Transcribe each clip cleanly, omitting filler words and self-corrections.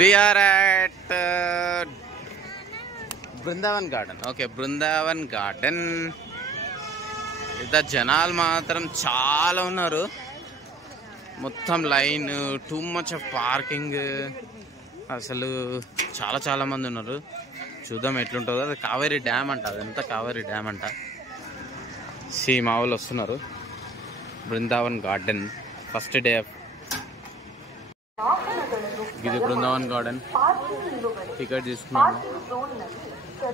We are at Brindavan garden. Okay, Brindavan garden. ఇద్దరు జనాలు మాత్రం చాలా ఉన్నారు. మొత్తం line, too much of parking. అసలు చాలా మంది ఉన్నారు. చూద్దాం ఎట్లుంటుందో. అది కావేరీ డ్యామ్ అంట, అదంతా కావేరీ డ్యామ్ అంట. మా వాళ్ళు వస్తున్నారు. Brindavan garden first day. ఇది బృందావన్ గార్డెన్. టికెట్ తీసుకున్నాము.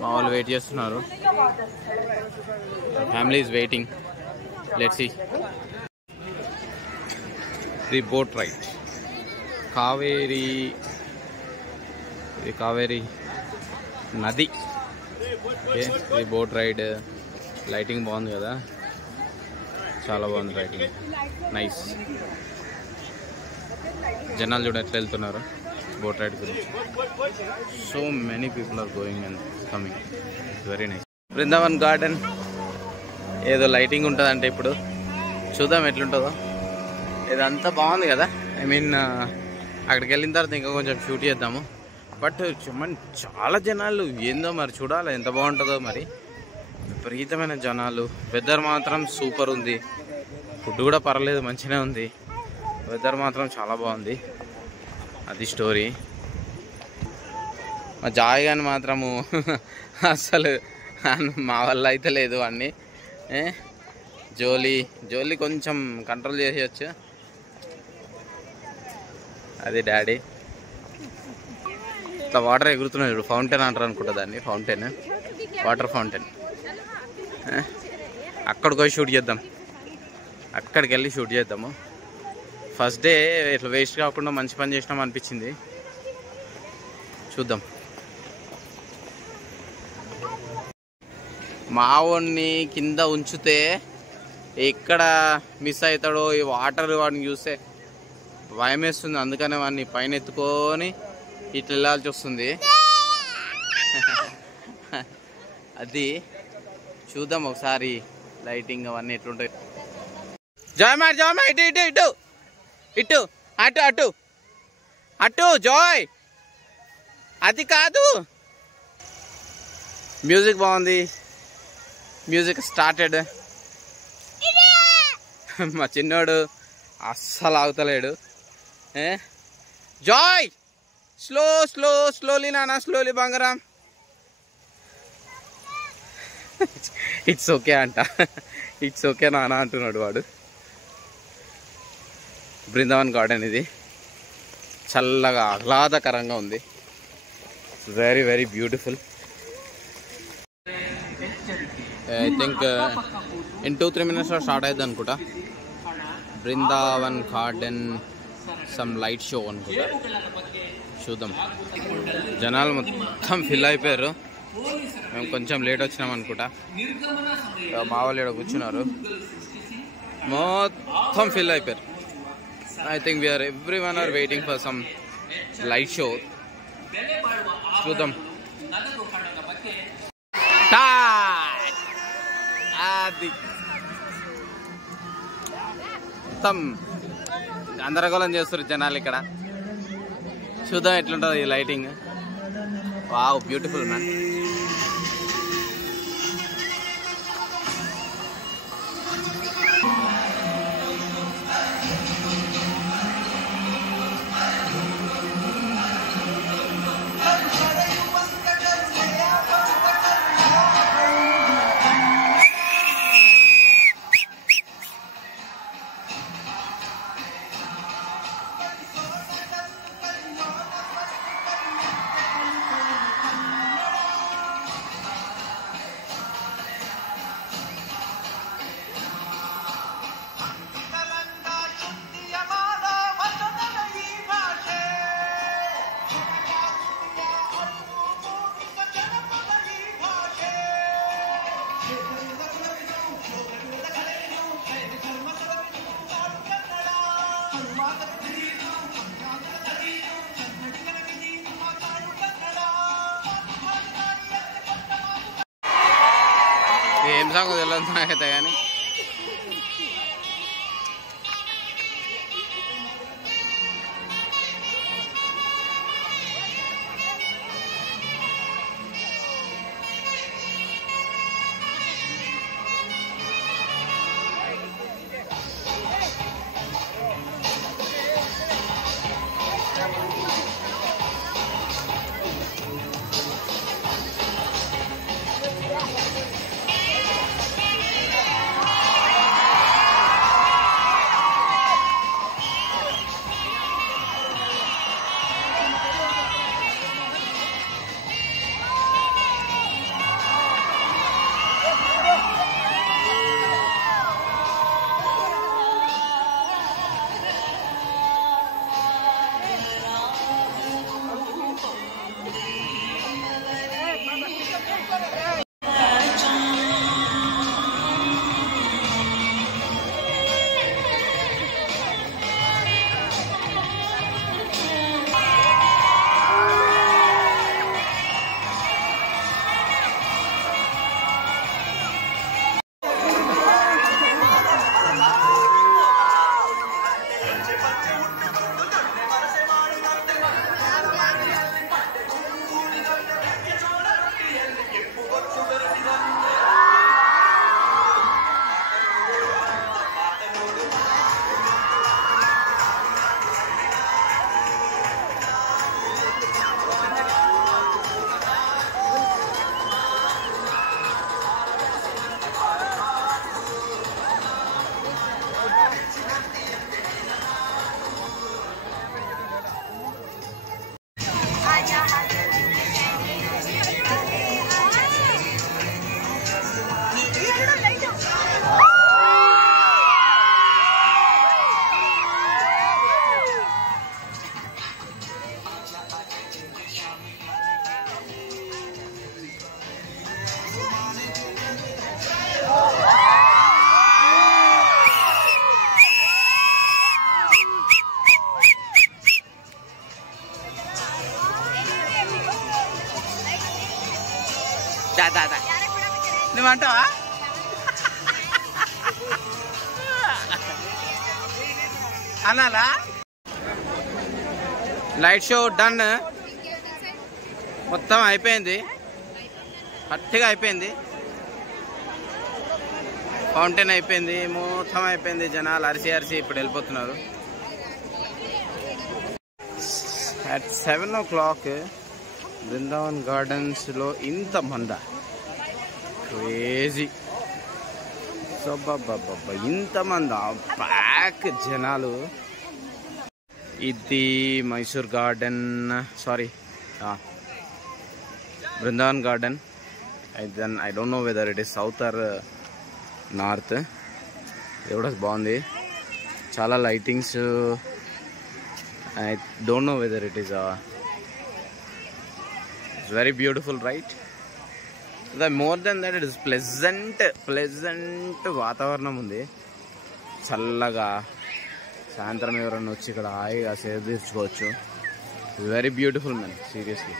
మా వాళ్ళు వెయిట్ చేస్తున్నారు. Family is waiting. Let's see the boat ride. Kaveri నది. ఓకే, ఇది బోట్ రైడ్. లైటింగ్ బాగుంది కదా, చాలా బాగుంది లైటింగ్. నైస్. జనాలు చూడ ఎట్లా వెళ్తున్నారు బోట్ రైడ్ గురించి. So many people are going and coming. Very nice. Brindavan garden ఏదో లైటింగ్ ఉంటుందంటే ఇప్పుడు చూద్దాం ఎట్లుంటుందో. ఇదంతా బాగుంది కదా. ఐ మీన్ అక్కడికి వెళ్ళిన తర్వాత ఇంకా కొంచెం షూట్ చేద్దాము. బట్ చాలా జనాలు ఏందో మరి, చూడాలి ఎంత బాగుంటుందో మరి. విపరీతమైన జనాలు. వెదర్ మాత్రం సూపర్ ఉంది. ఫుడ్ కూడా పర్లేదు, మంచిగానే ఉంది. వెదర్ మాత్రం చాలా బాగుంది. అది స్టోరీ. మా జాయ్ గాని మాత్రము అసలు మా వల్ల అయితే లేదు అన్నీ. జోలీ కొంచెం కంట్రోల్ చేసేయచ్చు. అది డాడీ. ఇట్లా వాటర్ ఎగురుతున్నాయి చూడు. ఫౌంటైన్ అంటారు అనుకుంటా దాన్ని. Fountain, water fountain. అక్కడికి పోయి షూట్ చేద్దాం. అక్కడికి వెళ్ళి షూట్ చేద్దాము. ఫస్ట్ డే ఇట్లా వేస్ట్ కాకుండా మంచి పని చేసినాం అనిపించింది. చూద్దాం. మావోడిని కింద ఉంచితే ఎక్కడ మిస్ అవుతాడో, ఈ వాటర్ వాడిని చూస్తే భయం వేస్తుంది. అందుకనే వాడిని పైన ఎత్తుకొని ఇట్లా వెళ్ళాల్సి వస్తుంది. అది చూద్దాం ఒకసారి లైటింగ్ అవన్నీ ఎట్లుంటాయి. జాయ్ ఇటు అటు జాయ్. అది కాదు. మ్యూజిక్ బాగుంది. Music started. మా చిన్నోడు అస్సలు ఆగుతలేడు. జాయ్ స్లోలీ నానా, స్లోలీ బంగారం. ఇట్స్ ఓకే అంట. ఇట్స్ ఓకే నానా అంటున్నాడు వాడు. బృందావన్ గార్డెన్ ఇది చల్లగా ఆహ్లాదకరంగా ఉంది. Very very beautiful. I think in 2-3 minutesలో స్టార్ట్ అవుతుంది అనుకుంటా. Brindavan garden some light show అనుకుంటా. చూద్దాం. జనాలు మొత్తం ఫిల్ అయిపోయారు. మేము కొంచెం లేట్ వచ్చినాం అనుకుంటా. మా వాళ్ళు ఇక్కడ కూర్చున్నారు. మొత్తం ఫిల్ అయిపోయారు. I think everyone are waiting for some light show. చూద్దాం. అది మొత్తం గందరగోళం చేస్తారు జనాలు ఇక్కడ. చూద్దాం ఎట్లుంటుంది ఈ లైటింగ్. Wow, beautiful man. ఏం సాంగ్ తెలియదు నాకైతే కానీ దా దా దా నువ్వంటావా అనాలా లైట్ షో డన్ మొత్తం అయిపోయింది కరెక్ట్గా అయిపోయింది ఫౌంటైన్ అయిపోయింది మొత్తం అయిపోయింది జనాలు అరిసి అరిసి ఇప్పుడు వెళ్ళిపోతున్నారు అట్ 7 o'clock బృందావన్ గార్డెన్స్లో ఇంత మంద క్రేజీ బాబా ఇంత మంద ప్యాక్ జనాలు ఇది Mysore garden sorry Brindavan garden I don't know whether it is south or north ఇది కూడా బాగుంది చాలా lightings I don't know whether it is it's very beautiful, right? The more than that, it is pleasant వాతావరణం ఉంది చల్లగా సాయంత్రం ఎవరన్నా వచ్చి ఇక్కడ హాయిగా సేద తీర్చుకోవచ్చు వెరీ బ్యూటిఫుల్ మ్యాన్ సీరియస్లీ